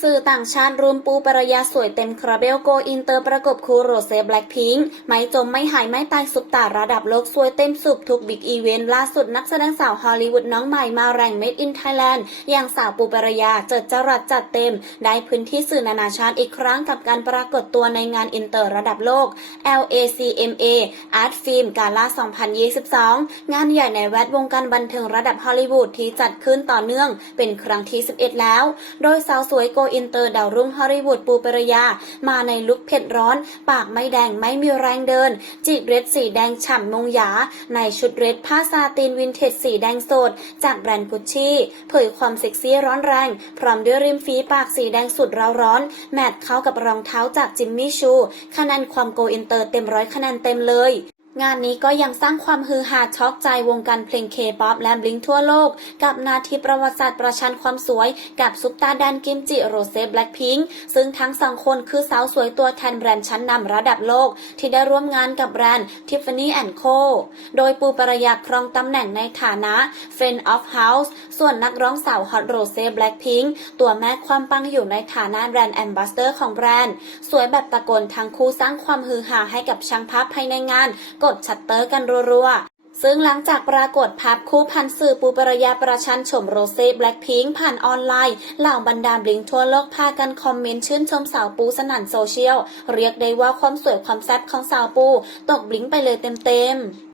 สื่อต่างชาติรุมปูปรยาสวยเต็มคาราเบลโกอินเตอร์ประกบคู่โรเซ่แบล็คพิงค์ไม่จมไม่หายไม่ตายสุปตาระดับโลกสวยเต็มสุบทุกบิ๊กอีเวนต์ล่าสุดนักแสดงสาวฮอลลีวูดน้องใหม่มาแรงเมดอินไทยแลนด์อย่างสาวปูปรยาเจิดจรัสจัดเต็ม ได้พื้นที่สื่อนานาชาติอีกครั้งกับการปรากฏตัวในงานอินเตอร์ระดับโลก LACMA Art Film Gala 2022 งานใหญ่ในแวดวงการบันเทิงระดับฮอลลีวูดที่จัดขึ้นต่อเนื่องเป็นครั้งที่ 11 แล้ว โดยสาวสวยกอินเตอร์ดาวรุ่งฮอลลีวูดปูปรยา มาในลุคเผ็ดร้อน ปากไม่แดงไม่มีแรงเดิน จีบเรดสีแดงฉ่ำมงหยา ในชุดเรดผ้าซาตินวินเทจสีแดงสด จากแบรนด์กุชชี่เผยความเซ็กซี่ร้อนแรง พร้อมด้วยริมฝีปากสีแดงสุดเร้าร้อน แมทเข้ากับรองเท้าจากจิมมี่ชูคะแนนความโกอินเตอร์เต็มร้อยคะแนนเต็มเลย งานนี้ก็ยังสร้างความฮือฮาช็อกใจวงการเพลงเคป๊อปและบลิงทั่วโลก กับนาทีประวัติศาสตร์ประชันความสวย กับซุปตาแดนกิมจิโรเซ่แบล็คพิงค์ซึ่งทั้งสองคนคือสาวสวยตัวแทนแบรนด์ชั้นนำระดับโลก ที่ได้ร่วมงานกับแบรนด์ Tiffany Co โดยปูปรยาครองตำแหน่งในฐานะ Friend of House ส่วนนักร้องสาวฮอตโรเซ่แบล็คพิงค์ตัวแม่ความปังอยู่ในฐานะแบรนด์แอมบาสเดอร์ของแบรนด์ สวยแบบตะโกนทั้งคู่สร้างความฮือฮาให้กับช่างภาพภายในงานกดชัตเตอร์กันรัวๆ ซึ่งหลังจากปรากฏภาพคู่พันสื่อปูปรยาประชันชมโรเซ่แบล็คพิงค์ผ่านออนไลน์ เหล่าบรรดาบลิงทั่วโลกพากันคอมเมนต์ชื่นชมสาวปูสนั่นโซเชียล เรียกได้ว่าความสวยความแซ่บของสาวปู ตกบลิงไปเลยเต็มๆ